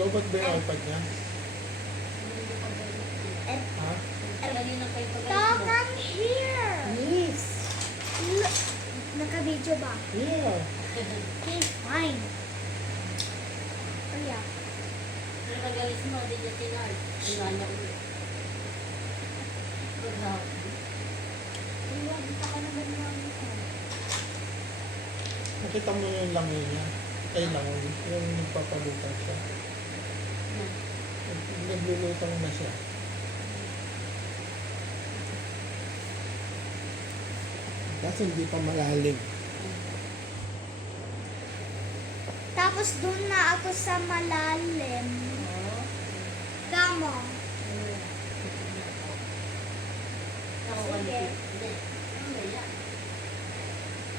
Lobat ba yung iPad niya? Ha? Dog, come here. Yes. Look, naka-video ba? Yeah. Okay, fine. Oh, yeah. Nagalis mo, di niya tinard. Sinanya ulit. Iwan, baka naman namin sa. Nakita mo yung langoy niya. Ay, langoy. Yung nagpapalutang siya. Naglulutang na siya. Kasi hindi pa malalim. Tapos doon na ako sa malalim. Tamo. Sige.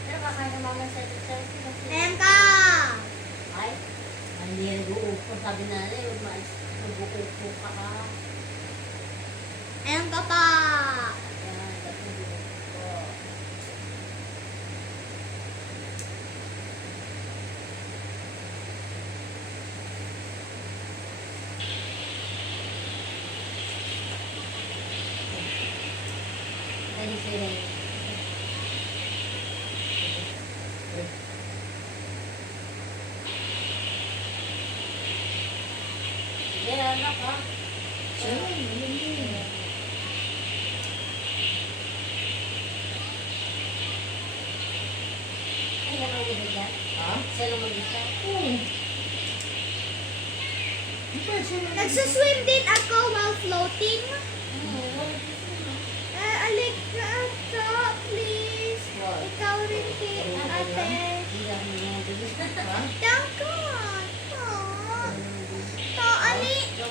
Pero kakain ng mga selfie kasi. Ayan ka! Ay, hindi nag-uupo. Sabi na nila, mag-uupo ka ka. Ayan ka pa! Yan, dapat nag-uupo. Dali sila. Sige, anak ha. Siya lang, hindi. Ay, yan ang ganda. Ha? Siya lang mag-isa. Oo. Di ba siya lang? Nagsuswim din ako while floating. Alik na ata, please. What? Ikaw rin, ate. Ha? Dankon. To, ali. To,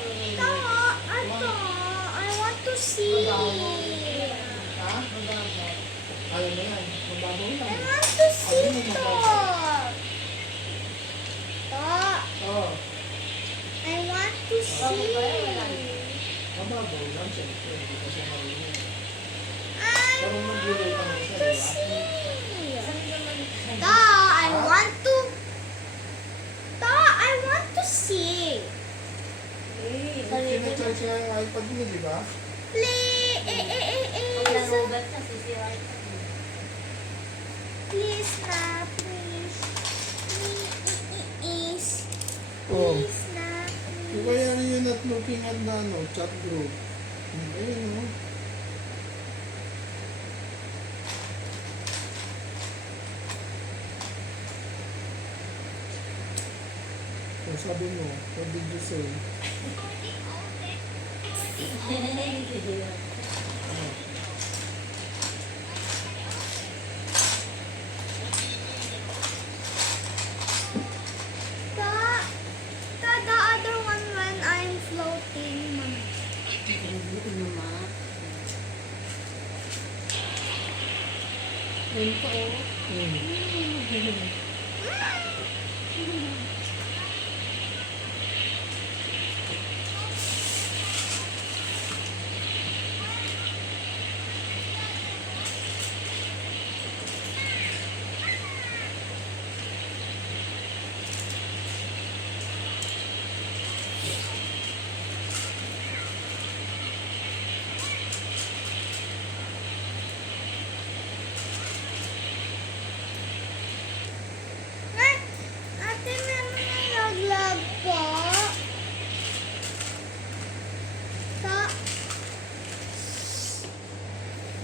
ato. I want to see. Ha? Ayaw mo yan. Mababaw I lang. want to see to. To, Oo. I want to see. Mababaw lang. Siyempre. Hindi ka siya marunong. I Parang mag-relate want ako to sa see. To, I want to. To, I want to see. Sinacharge nga yung iPad mo, di ba? Please. Please na, please. Please. Oh. Please na, Di ba please. yan yung not looking at the chat group? Ayun o. So sabi mo, what did you say? The other one when I'm floating. Ate, meron na naglag po.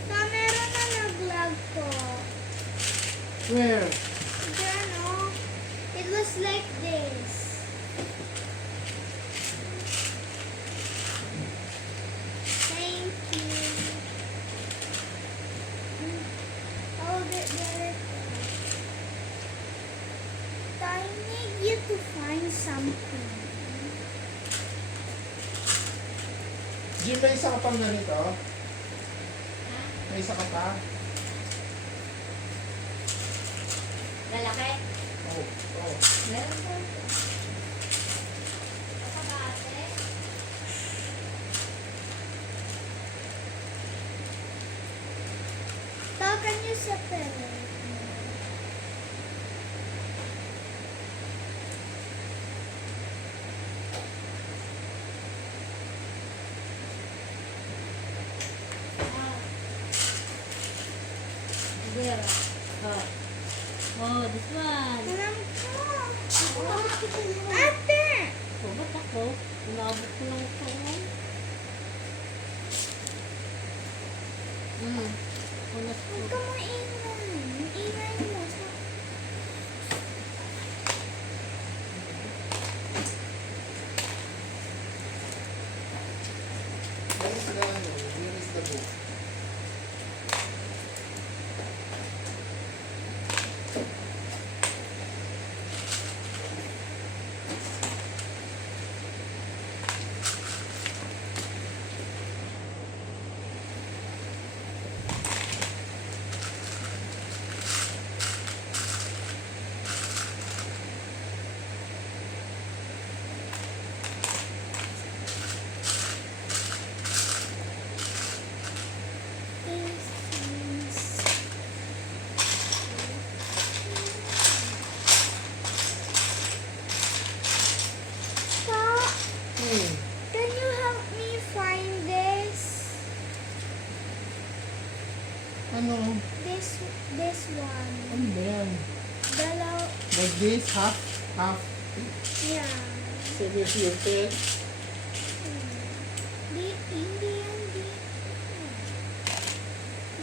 Meron na naglag po. Where? Diyan, oh. It was like this. Thank you. Hold it there. I need you to find something. Jim, may isa ka pang ganito? May isa ka pa? Lalaki? Oo. Oo. Meron po. How can you separate? There. Oh. Oh, this one. Alam ko. Bakit kita naman? Ate! Oh, ba't ako? Inabot ko lang ito. Unas ko. Huwag ka maingay. Ingay mo. Where is the book? Stop. Hmm. Can you help me find this? Ano? This one. Ano ba yan? Dalaw. Like this? Half? Half? Yeah. So with your pen? Hindi yan dito.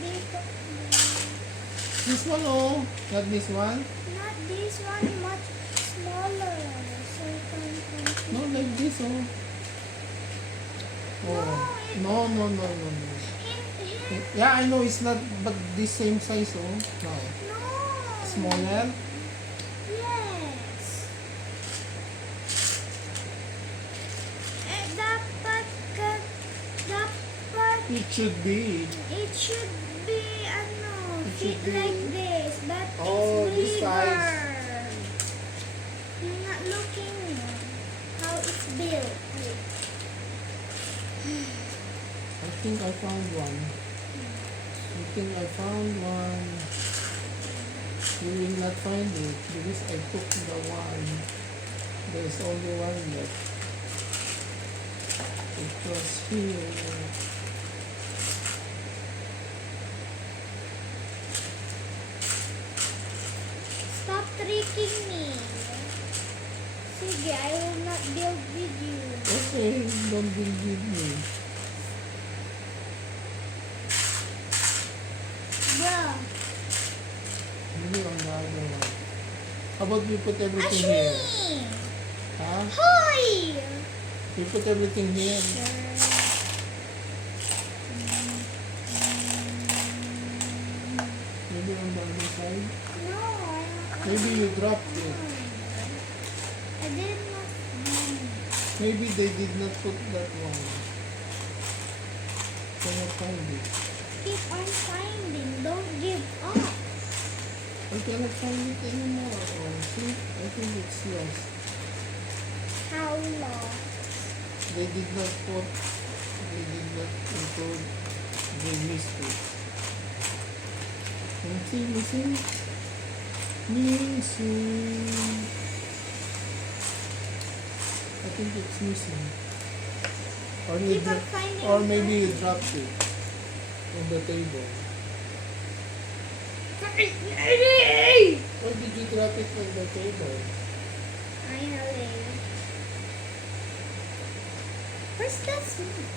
Dito. This one oh. Not this one? Not this one, much smaller. So I can No, like this oh. Oh. No, no, no, no, no. Hint. Yeah, I know it's not, but this same size oh. No. No. Smaller? Yes. Dapat It should be. it should be It fit should be- like this, but Oh, it's this bigger. size. You're not looking how it's built. I think I found one. I think I found one. You will not find it because I took the one. There's only one left. It was here. Stop tricking me. Sige, I will not build with you. Okay, don't believe me. Bruh. Maybe on the other one. How about we put everything here? Ashmi! Huh? Hoy! We put everything here. Maybe on the other side. No, I Maybe you dropped it. I did not. Maybe they did not put that one. Cannot find it. Keep on finding. Don't give up. I cannot find it anymore. Oh, see? I think it's lost. How long? They did not put, they did not include, they missed it. And see, missing? Missing. I think it's missing. Or you Keep on dro- finding. or maybe you dropped it on the table. Or did you drop it on the table? Finally. Where's that snake?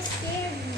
so scared me.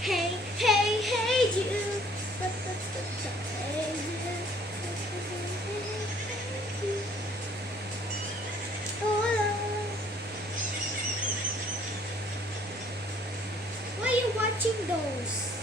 Hey, hey, hey, you. Hey, you. Oh, why are you watching those?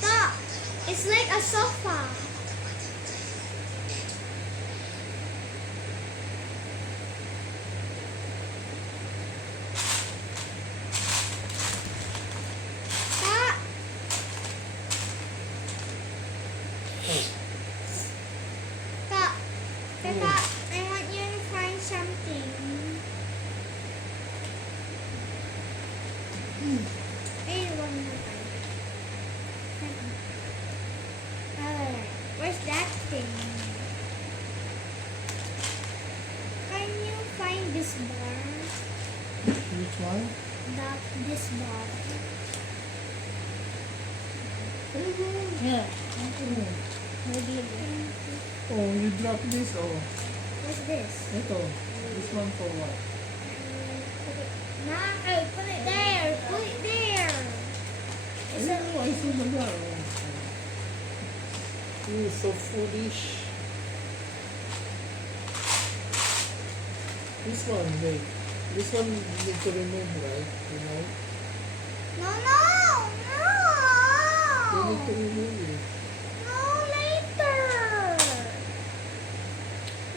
Stop! It's like a sofa. Stop! Stop! Peppa, I want you to find something. Wait one more time. Where's that thing? Can you find this bar? Which one? This bar. Yeah. Oh, you drop this. Oh, What's this? ito. This one for what? Nah, put it there. Put it there. It's a, Oh, I saw the bar. Oh. You're so foolish. This one, wait. This one you need to remove, right? You know? no, You need to no. remove it. No, later.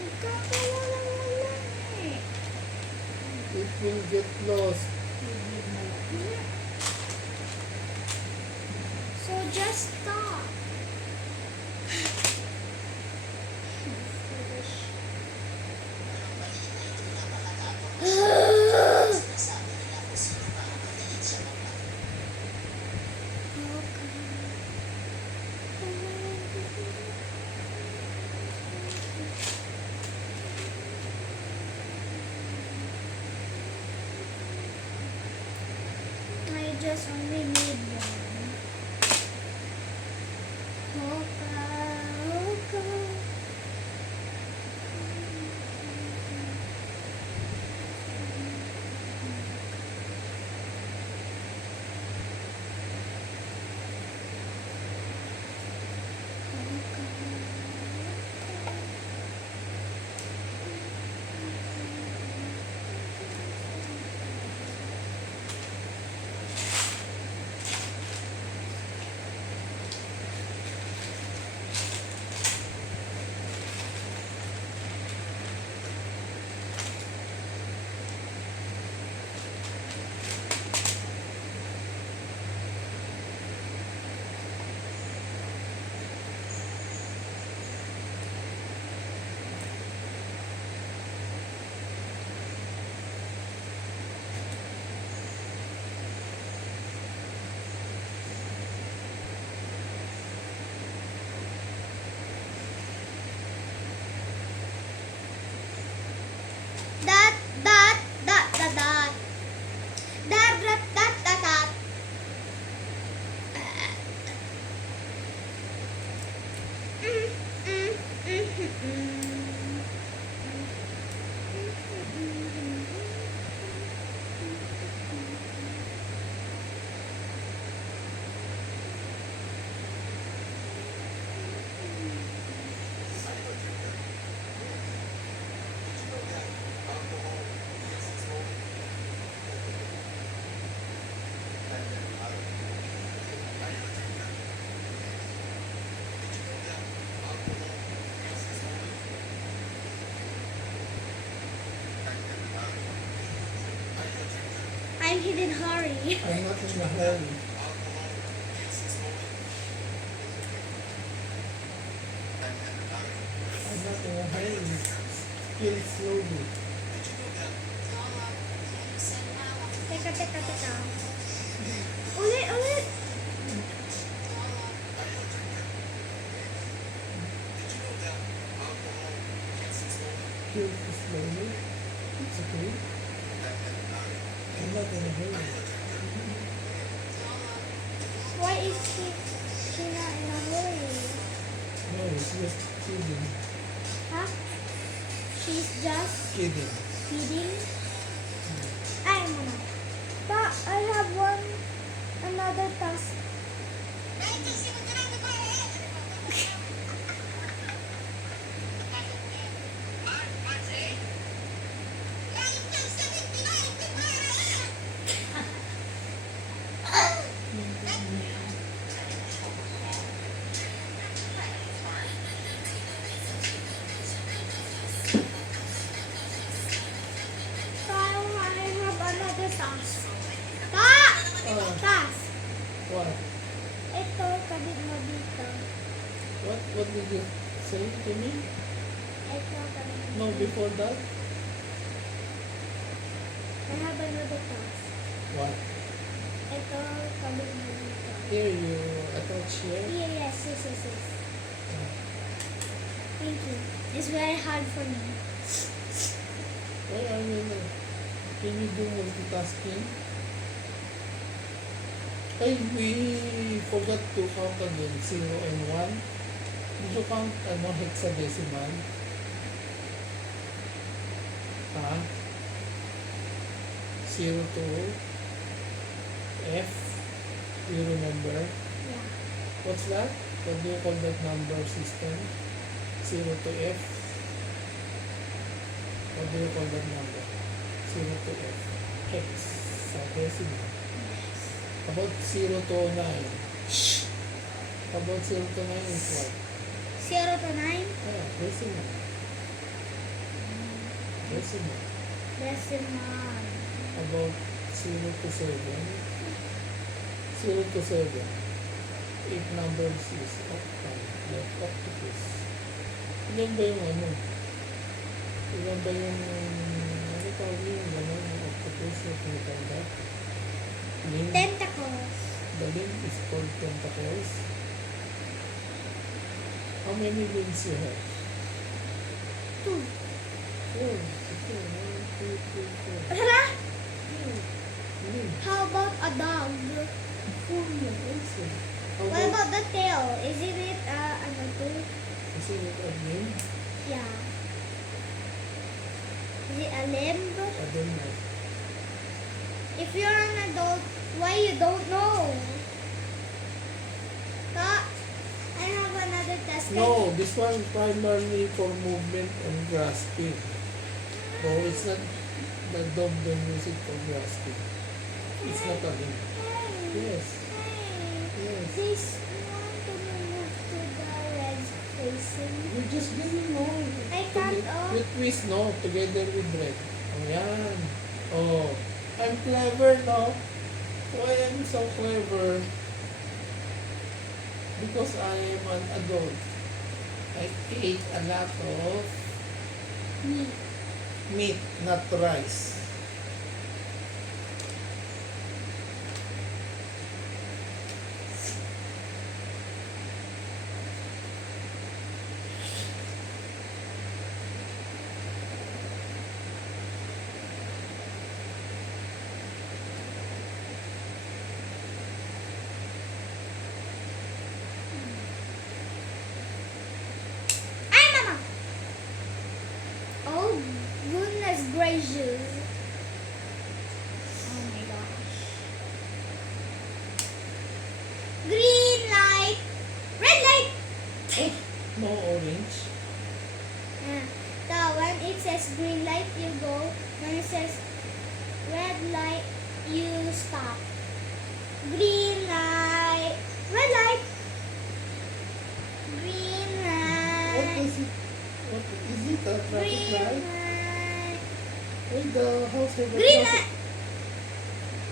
Magkakawala-wala eh. It will get lost. So just stop. just only need one. Hoka, hoka. Dot, dot, dot, dot, dot. Dot, dot, dot, dot, dot. I'm hidden hurry. I'm not in a hurry. I'm not in a hurry. Kill slowly. Teka, teka, teka. Ulit, ulit. Kill slowly. It's okay. I'm not in a hurry. Why is she not in a hurry? No, it's just kidding. Huh? She's just Kidding. feeding. Ay, mama. Pa, I have another task. Pa, I have another task. Pa! Task. What? Ito, kabit mo dito. What did you say to me? Ito, kabit mo No, dito. before that? I have another task. What? Ito, kabit mo dito. Here you attach here. Yes. Thank you. It's very hard for me. Why are you can you do multitasking? Ay, we forgot to count again, 0 and 1. Did you count hexadecimal? Ha? 0 to F? Do you remember? Yeah. What's that? What do you call that number system? 0 to F? What do you call that number? 0 to F. Hexadecimal. About 0 to 9. About 0 to 9 is what? 0 to 9? Yeah, decimal. Decimal. Decimal. About 0 to 7. 0 to 7. 8 numbers is octal. Like octopus. Ilan ba yung ano? Ilan ba yung ano tawag yung gano'n yung octopus na tinatanda? Limb. Tentacles. The limb is called tentacles. How many limbs you have? 2. 4. Okay, 1, 2, 3, 4. Hala? Green. How about a dog? Full yan also. How What about, about the tail? Isn't it ano too? isn't it a green? Yeah. Is it a limb? I don't know. If you're an adult, why you don't know? I have another test. No, this one primarily for movement and grasping. No, it's not the dog don't use it for grasping. It's not a him. Yes. Yes. This one to move to the red facing. You just give me more. I can't, oh. You twist, no? Together with red. Oh, yan. Oh. I'm clever, no? Why am I so clever? Because I am an adult. I ate a lot of meat, not rice. Ay, mama! Oh, goodness gracious. Oh my gosh. Green light. Red light. No orange. So when it says green light, you go. When it says red light, you stop. Green light. Red light. Green What light. is it? What is it? A traffic Green light? light. Why the house have a Green traffic? light.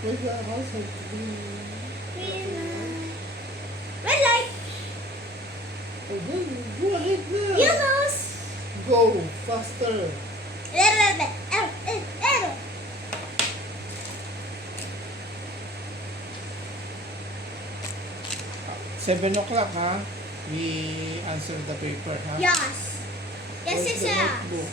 Why the house have green? Green light. Red light. Oh, go ahead now. Yellows. Go faster. Arrow. 7 o'clock, ha? We answer the paper, ha? Yes. Yes, Where's it's the a. notebook?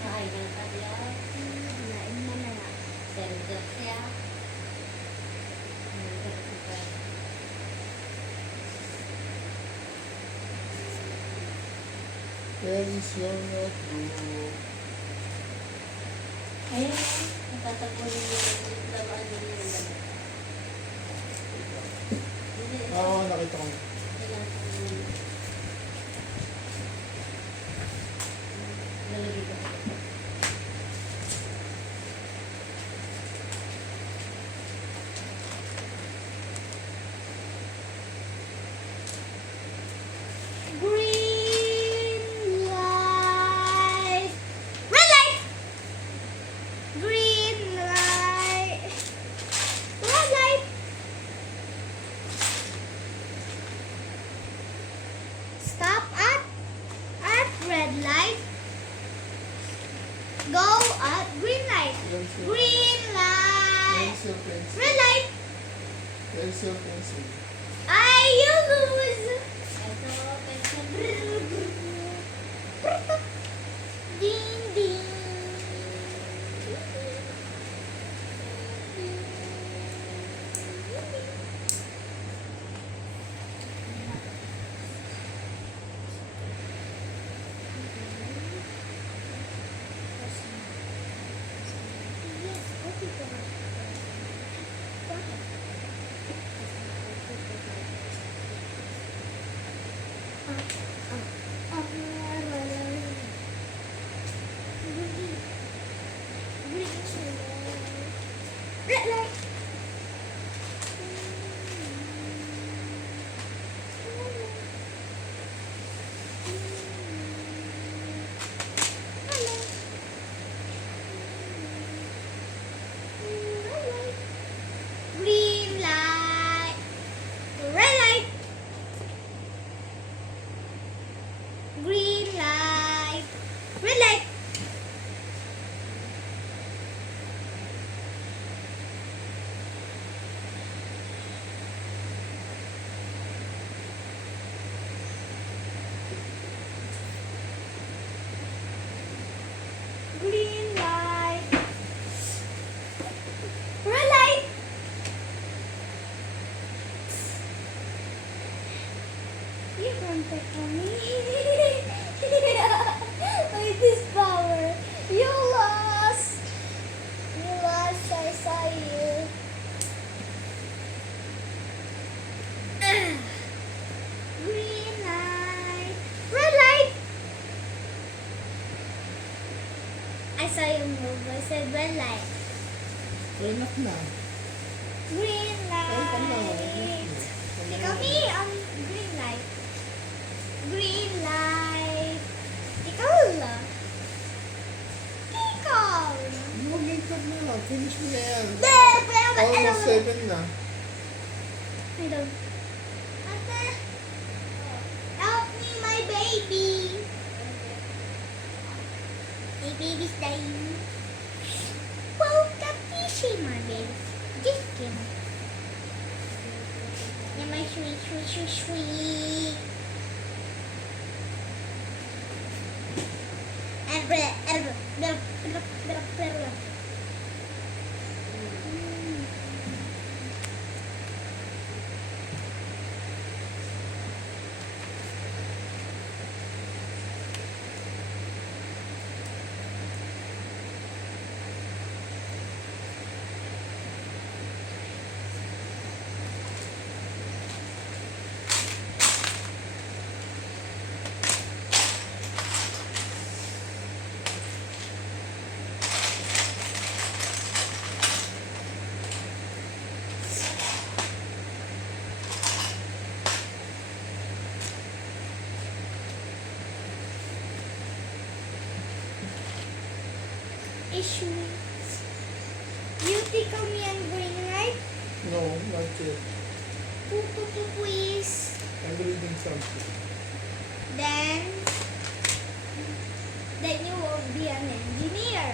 Sahay ka na tayo. Sender siya. Where is your notebook? Ayun, natatagpo yung lamaan din yung laman. Oo, nakita ko. Lalagay ko. Green light. Red light. Green light. Red light. Stop at red light. Go at green light. Green light. Where's your pencil? Red light. Where's your pencil? You lose. Ito, pencil. Ding ding. Yes, okay, go ahead. Go ahead. Red light. Green light. Red light. Green light. Red light. You can't tackle me. With this power. You lost. You lost. I saw you. Green light. Red light. I saw you move. I said red light. Turn up na. Green Turn ka na. light. Ikaw me on green light. Green light. Ikaw lang. Ikaw lang. No, late ka na. Finish mo na yan. Pero Almost 7 na. I don't. Ate, help me, my baby. My baby's dying. Woke up fishy, my baby. Just kidding. Yeah, my sweet, sweet, sweet, sweet. Issues. You tickle me and green, right? No, not yet. Poo poo poo please. I'm reading something. Then you will be an engineer.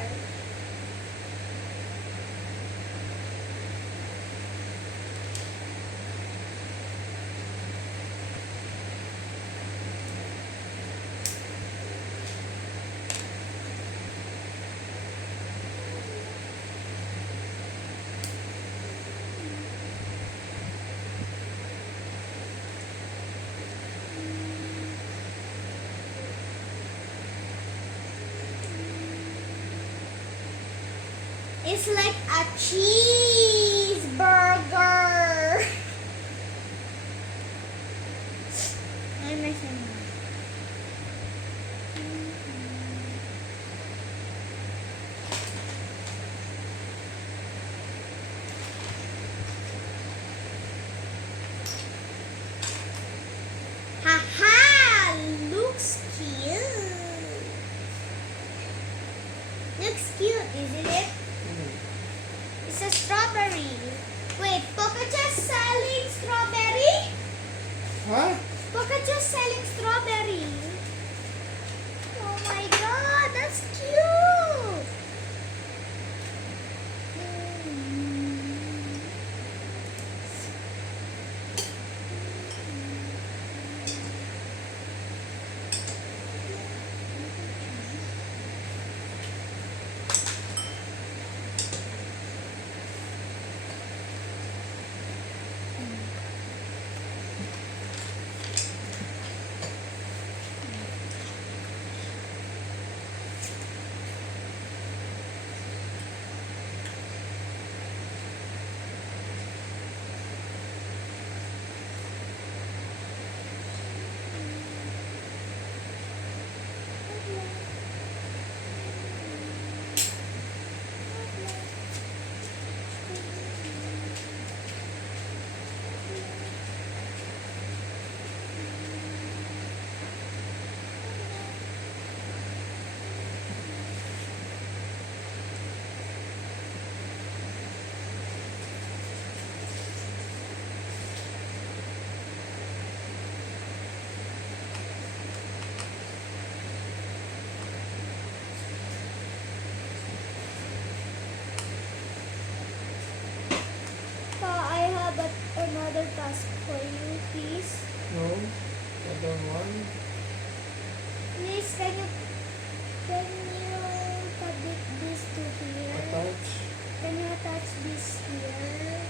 It's like a cheeseburger. Ay, masama. Haha! Looks cute. Looks cute, isn't it? It's a strawberry. Wait, Pocacha's selling strawberry? Huh? Pocacha's selling strawberry. Oh my god, that's cute. Another task for you, please. No, I don't want. Please, can you connect this to here? Attach. Can you attach this here?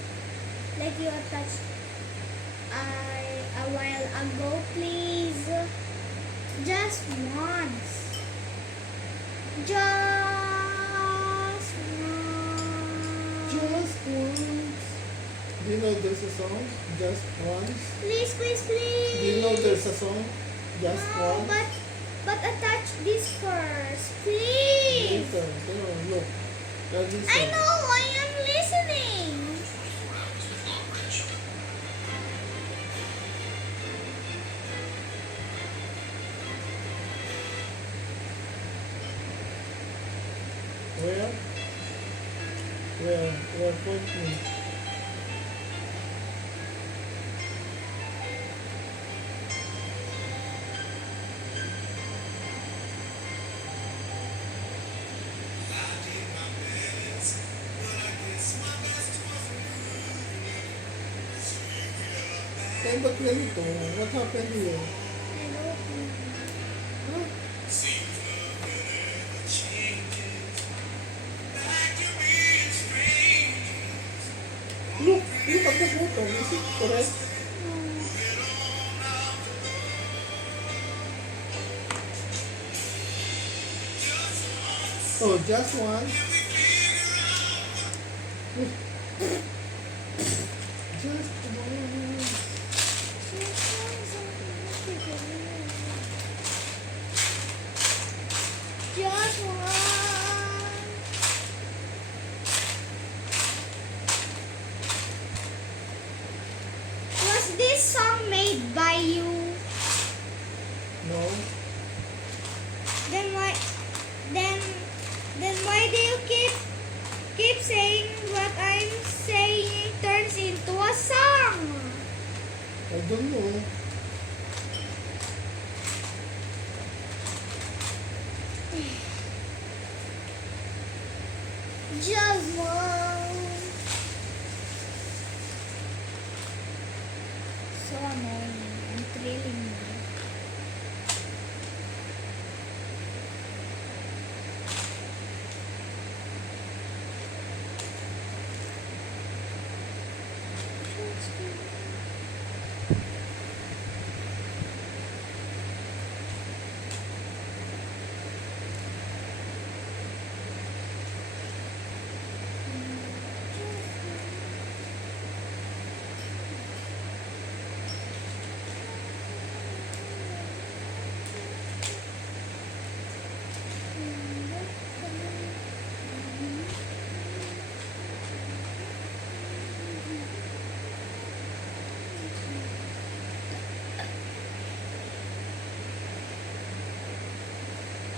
Like you attach a while ago, please? Just once. Just once. Just once. Do you know there's a song? Just once. Please, please, please. Do you know there's a song? Just No, once. but attach this first, please. Later. There, look. There's this I song. know, I am listening. Where? Where? Point me. Eh, ba't ganito? What happened here? I don't know. Huh? Look at the bottom. Is it correct? Oh, just one. Just one. Just one. Was this song made by you? No. Then why? Then why do you keep saying what I'm saying turns into a song? I don't know. Just one. So annoying and thrilling me.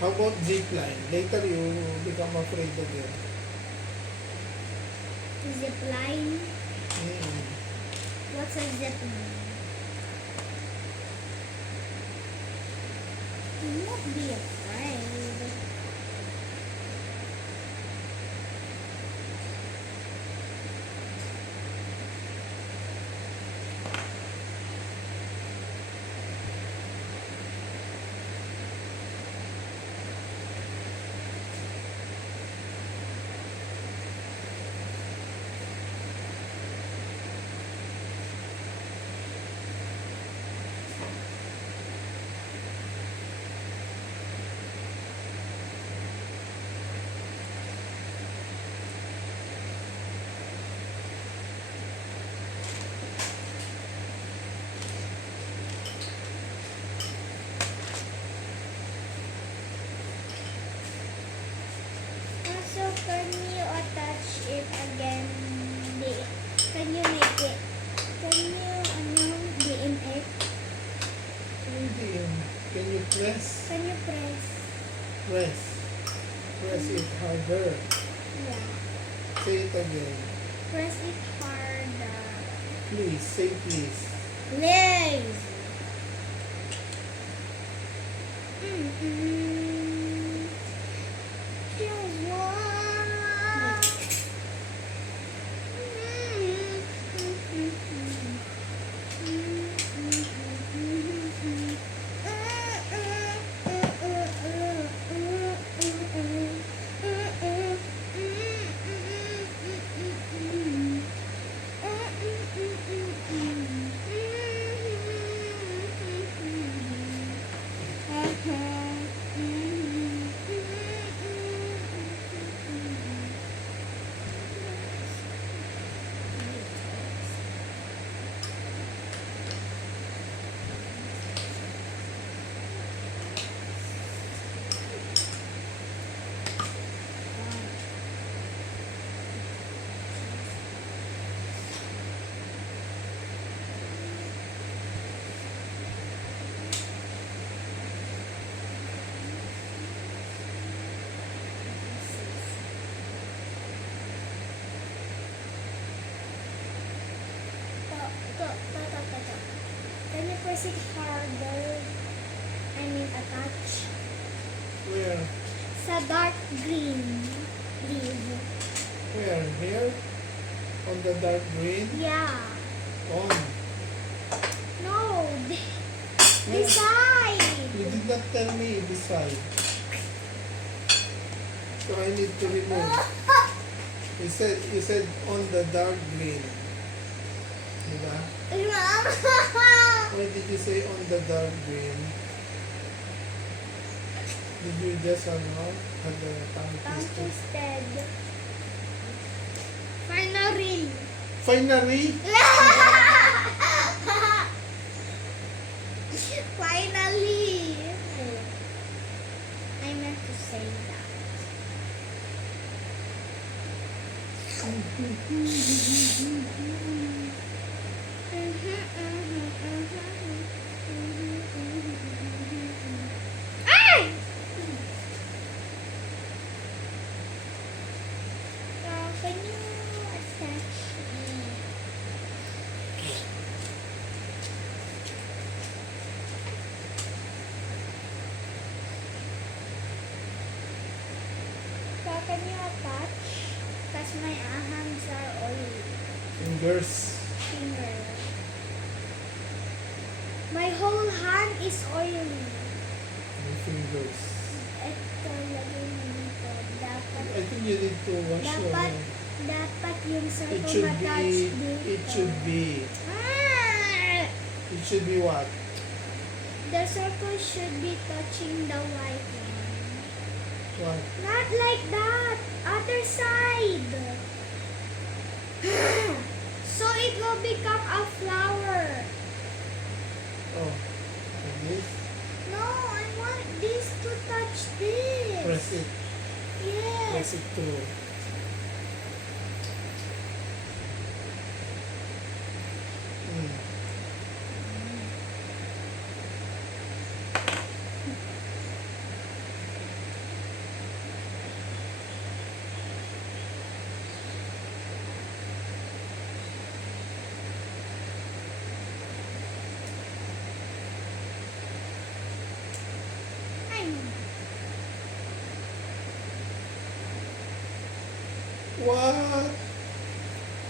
How about zip line? Later you become afraid again. Zip line. Mm. What's a zip line? Do not be afraid. Also, can you attach it again? Can you make it? Can you in it? Can you press? Can you press? Press it harder. Yeah. Say it again. Press it harder. Please, say please. Please. Mm-mm. Just one. press it harder. I mean attach. Where? Sa dark green leave. Where? Here? On the dark green? Yeah. On. No. Where? This side. You did not tell me this side. So I need to remove. You said on the dark green. Diba? Why did you say on the dark green? Did you just had the tongue Tongue twister? twisted. Finally. Finally? Finally. I meant to say that. Ay! Can you attach me? Can you attach? Because my hands are oily. Fingers. Finger. My whole hand is oily. My fingers. Ito, lagay mo dito. Dapat, I think you need to wash your dapat, hands. dapat yung It circle should ma-touch be, dito. it should be, Ah! it should be what? The circle should be touching the white one. What? Not like that. Other side. So it will become a flower. Oh, like this? No, I want this to touch this. Press it. Yes. Press it too. Mm. What?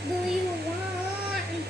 Do you want?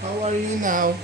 How are you now?